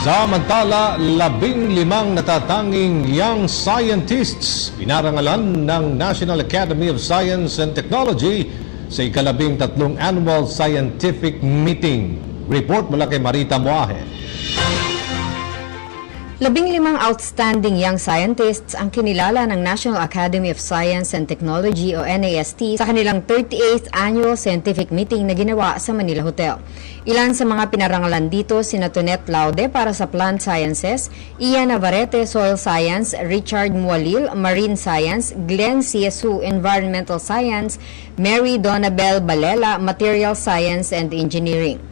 Samantala, 15 natatanging young scientists pinarangalan ng National Academy of Science and Technology sa ika-13 Annual Scientific Meeting. Report mula kay Marita Moahe. 15 outstanding young scientists ang kinilala ng National Academy of Science and Technology o NAST sa kanilang 38th Annual Scientific Meeting na ginawa sa Manila Hotel. Ilan sa mga pinarangalan dito sina Tonet Laude para sa Plant Sciences, Ian Navarrete Soil Science, Richard Mualil Marine Science, Glenn Ciesu Environmental Science, Mary Donabel Balela Material Science and Engineering.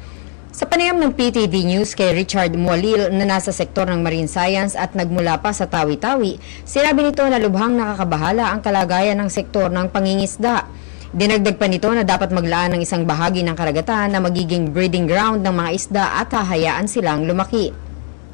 Sa panayam ng PTV News kay Richard Mualil na nasa sektor ng Marine Science at nagmula pa sa Tawi-Tawi, sinabi nito na lubhang nakakabahala ang kalagayan ng sektor ng pangingisda. Dinagdag pa nito na dapat maglaan ng isang bahagi ng karagatan na magiging breeding ground ng mga isda at hahayaan silang lumaki.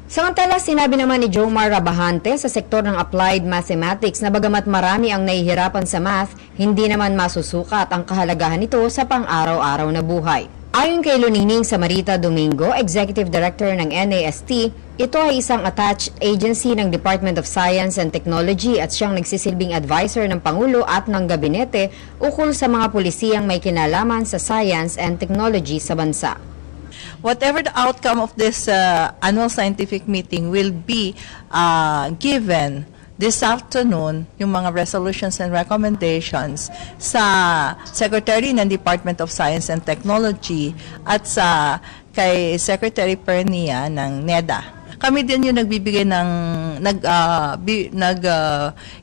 Samantala, sinabi naman ni Jomar Rabahante sa sektor ng Applied Mathematics na bagamat marami ang nahihirapan sa math, hindi naman masusukat ang kahalagahan nito sa pang-araw-araw na buhay. Ayon kay Lunining Samarita Domingo, Executive Director ng NAST, ito ay isang attached agency ng Department of Science and Technology at siyang nagsisilbing advisor ng Pangulo at ng Gabinete ukol sa mga pulisiyang may kinalaman sa science and technology sa bansa. Whatever the outcome of this annual scientific meeting will be given this afternoon, yung mga resolutions and recommendations sa Secretary ng Department of Science and Technology at sa kay Secretary Pernia ng NEDA. Kami din yung nagbibigay ng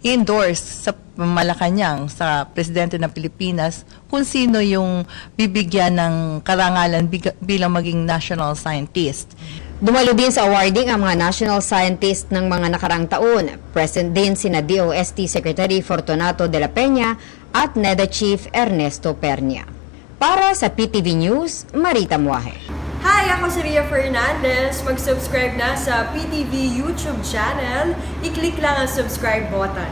endorse sa Malacanang sa Presidente ng Pilipinas kung sino yung bibigyan ng karangalan bilang maging national scientist. Dumalo din sa awarding ang mga national scientist ng mga nakaraang taon. Present din sina DOST Secretary Fortunato de la Peña at NEDA Chief Ernesto Pernia. Para sa PTV News, Marita Muahe. Hi, ako si Ria Fernandez. Mag-subscribe na sa PTV YouTube channel. I-click lang ang subscribe button.